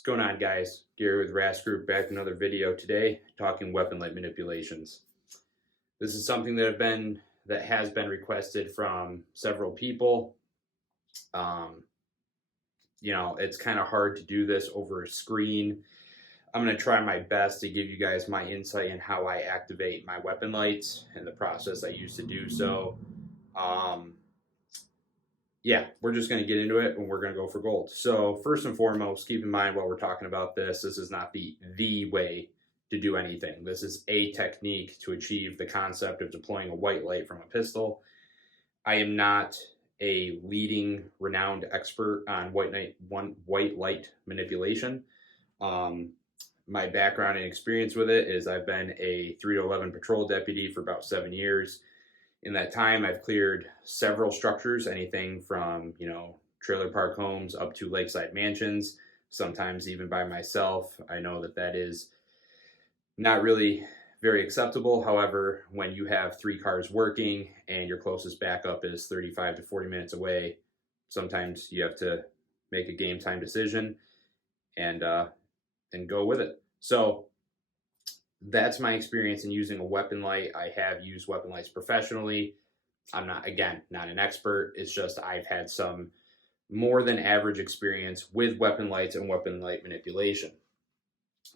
What's going on, guys? Gary with RAS Group back with another video today, talking weapon light manipulations. This is something that has been requested from several people. Um, it's kind of hard to do this over a screen. I'm going to try my best to give you guys my insight in how I activate my weapon lights and the process I use to do so. Um, yeah, we're just going to get into it and we're going to go for gold. So first and foremost, keep in mind while we're talking about this is not the way to do anything. This is a technique to achieve the concept of deploying a white light from a pistol. I am not a leading renowned expert on white light manipulation. My background and experience with it is I've been a 3 to 11 patrol deputy for about 7 years. In that time, I've cleared several structures, anything from, trailer park homes up to lakeside mansions, sometimes even by myself. I know that is not really very acceptable. However, when you have 3 cars working and your closest backup is 35 to 40 minutes away, sometimes you have to make a game time decision and go with it. So that's my experience in using a weapon light. I have used weapon lights professionally. I'm not an expert. It's just I've had some more than average experience with weapon lights and weapon light manipulation.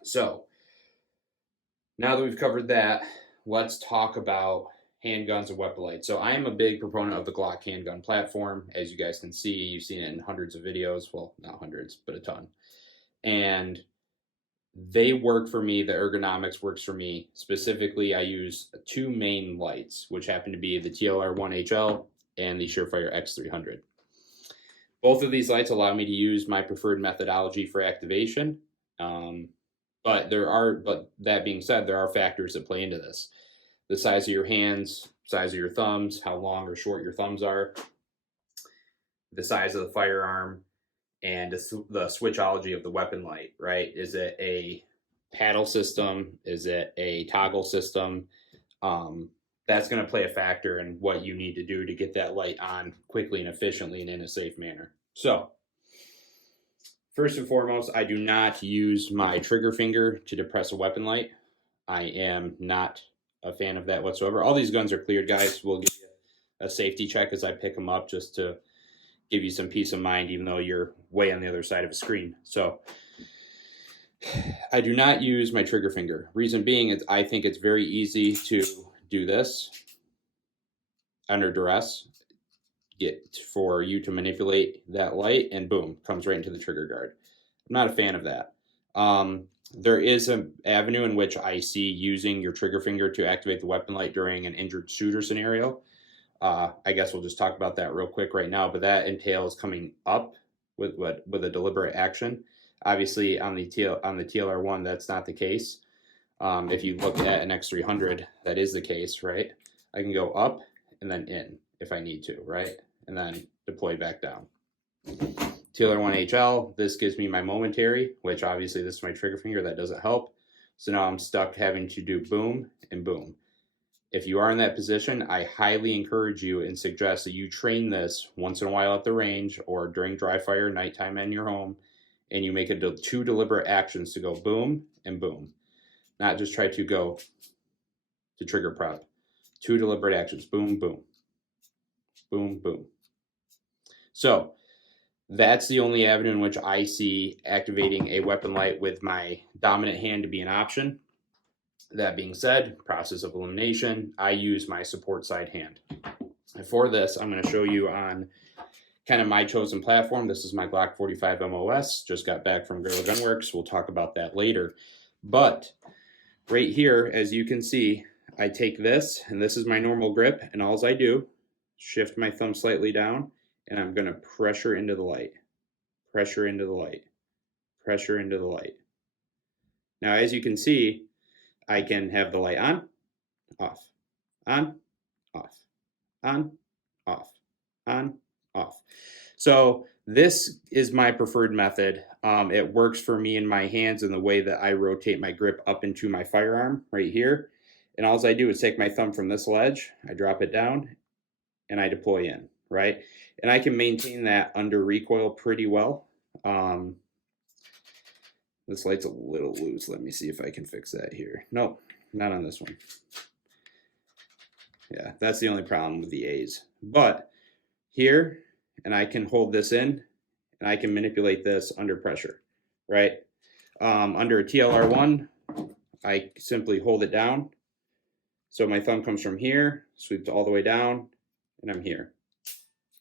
So now that we've covered that, let's talk about handguns and weapon lights. So I am a big proponent of the Glock handgun platform. As you guys can see, you've seen it in hundreds of videos. Well, not hundreds, but a ton. And they work for me. The ergonomics works for me. Specifically, I use 2 main lights, which happen to be the TLR1HL and the Surefire X300. Both of these lights allow me to use my preferred methodology for activation. But that being said, there are factors that play into this. The size of your hands, size of your thumbs, how long or short your thumbs are, the size of the firearm, and the switchology of the weapon light, right? Is it a paddle system? Is it a toggle system? That's going to play a factor in what you need to do to get that light on quickly and efficiently and in a safe manner. So, first and foremost, I do not use my trigger finger to depress a weapon light. I am not a fan of that whatsoever. All these guns are cleared, guys. We'll give you a safety check as I pick them up just to give you some peace of mind, even though you're way on the other side of a screen. So I do not use my trigger finger. Reason being is I think it's very easy to do this under duress, for you to manipulate that light, and boom, comes right into the trigger guard. I'm not a fan of that. There is an avenue in which I see using your trigger finger to activate the weapon light during an injured shooter scenario. I guess we'll just talk about that real quick right now, but that entails coming up with a deliberate action. Obviously, on the TLR1, that's not the case. If you look at an X300, that is the case, right? I can go up and then in if I need to, right? And then deploy back down. TLR1HL, this gives me my momentary, which obviously this is my trigger finger. That doesn't help. So now I'm stuck having to do boom and boom. If you are in that position, I highly encourage you and suggest that you train this once in a while at the range or during dry fire, nighttime in your home, and you make 2 deliberate actions to go boom and boom. Not just try to go to trigger prep. 2 deliberate actions, boom, boom, boom, boom. So that's the only avenue in which I see activating a weapon light with my dominant hand to be an option. That being said, process of elimination, I use my support side hand. And for this, I'm going to show you on kind of my chosen platform. This is my Glock 45 MOS. Just got back from Guerrilla Gunworks. We'll talk about that later. But right here, as you can see, I take this, and this is my normal grip, and all I do, shift my thumb slightly down, and I'm going to pressure into the light. Pressure into the light. Pressure into the light. Now, as you can see, I can have the light on, off, on, off, on, off, on, off. So this is my preferred method. It works for me in my hands in the way that I rotate my grip up into my firearm right here. And all I do is take my thumb from this ledge, I drop it down, and I deploy in, right? And I can maintain that under recoil pretty well. This light's a little loose. Let me see if I can fix that here. Nope, not on this one. Yeah, that's the only problem with the A's. But here, and I can hold this in, and I can manipulate this under pressure, right? Under a TLR1, I simply hold it down. So my thumb comes from here, sweeps all the way down, and I'm here.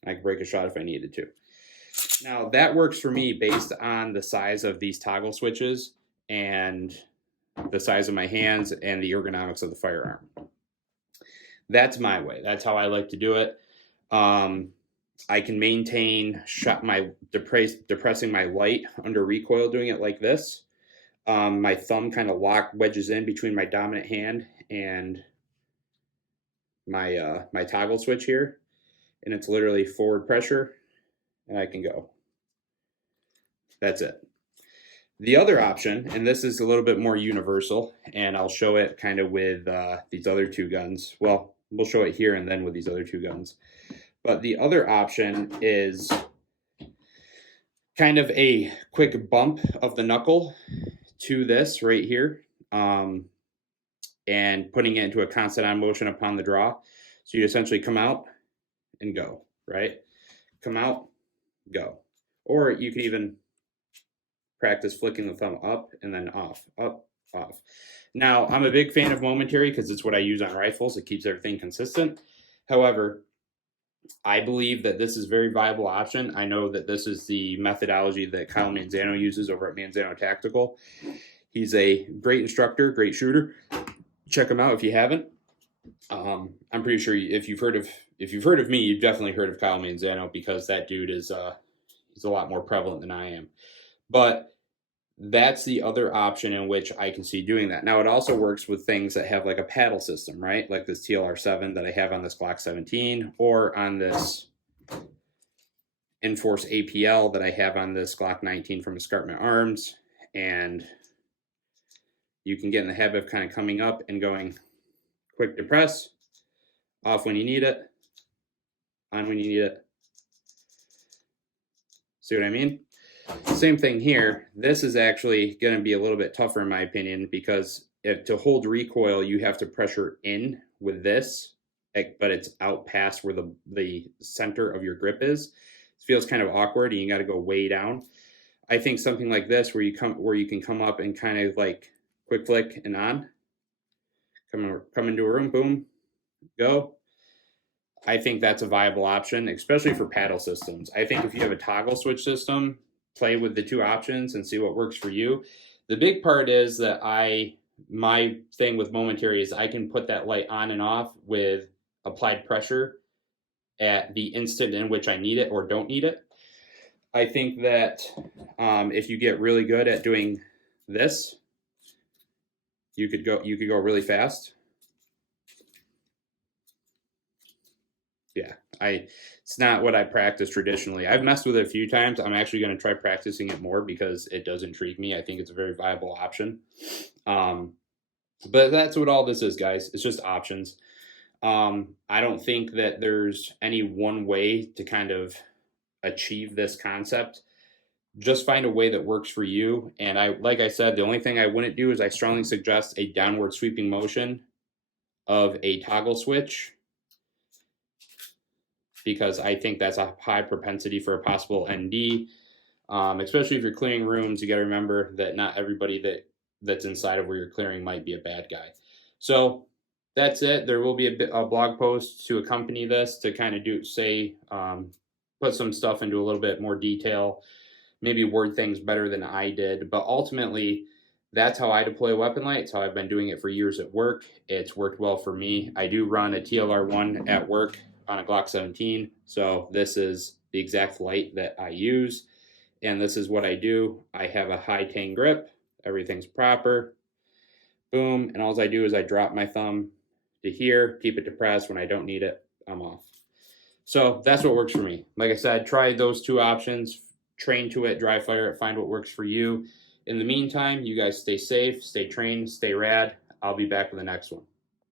I can break a shot if I needed to. Now that works for me based on the size of these toggle switches and the size of my hands and the ergonomics of the firearm. That's my way. That's how I like to do it. I can maintain depressing my light under recoil doing it like this. My thumb kind of wedges in between my dominant hand and my my toggle switch here, and it's literally forward pressure, and I can go. That's it. The other option, and this is a little bit more universal, and I'll show it kind of with these other two guns. Well, we'll show it here and then with these other two guns. But the other option is kind of a quick bump of the knuckle to this right here, and putting it into a constant on motion upon the draw. So you essentially come out and go, right? Come out, go. Or you can even practice flicking the thumb up and then off, up, off. Now, I'm a big fan of momentary because it's what I use on rifles. It keeps everything consistent. However, I believe that this is a very viable option. I know that this is the methodology that Kyle Manzano uses over at Manzano Tactical. He's a great instructor, great shooter. Check him out if you haven't. I'm pretty sure if you've heard of me, you've definitely heard of Kyle Manzano, because that dude is he's a lot more prevalent than I am. But that's the other option in which I can see doing that. Now, it also works with things that have like a paddle system, right? Like this TLR7 that I have on this Glock 17, or on this Enforce APL that I have on this Glock 19 from Escarpment Arms. And you can get in the habit of kind of coming up and going quick depress, off when you need it, on when you need it. See what I mean? Same thing here. This is actually going to be a little bit tougher in my opinion, because to hold recoil, you have to pressure in with this, but it's out past where the center of your grip is. It feels kind of awkward, and you got to go way down. I think something like this, where you can come up and kind of like quick flick and on, come into a room, boom, go. I think that's a viable option, especially for paddle systems. I think if you have a toggle switch system, play with the two options and see what works for you. The big part is that my thing with momentary is I can put that light on and off with applied pressure at the instant in which I need it or don't need it. I think that if you get really good at doing this, you could go really fast. Yeah, it's not what I practice traditionally. I've messed with it a few times. I'm actually going to try practicing it more because it does intrigue me. I think it's a very viable option. But that's what all this is, guys. It's just options. I don't think that there's any one way to kind of achieve this concept. Just find a way that works for you. And like I said, the only thing I wouldn't do is I strongly suggest a downward sweeping motion of a toggle switch, because I think that's a high propensity for a possible ND. Especially if you're clearing rooms, you got to remember that not everybody that's inside of where you're clearing might be a bad guy. So that's it. There will be a blog post to accompany this to kind of put some stuff into a little bit more detail, maybe word things better than I did. But ultimately, that's how I deploy weapon light. It's how I've been doing it for years at work. It's worked well for me. I do run a TLR1 at work on a Glock 17. So this is the exact light that I use. And this is what I do. I have a high tang grip. Everything's proper. Boom. And all I do is I drop my thumb to here, keep it depressed. When I don't need it, I'm off. So that's what works for me. Like I said, try those two options. Train to it, dry fire it, find what works for you. In the meantime, you guys stay safe, stay trained, stay rad. I'll be back with the next one.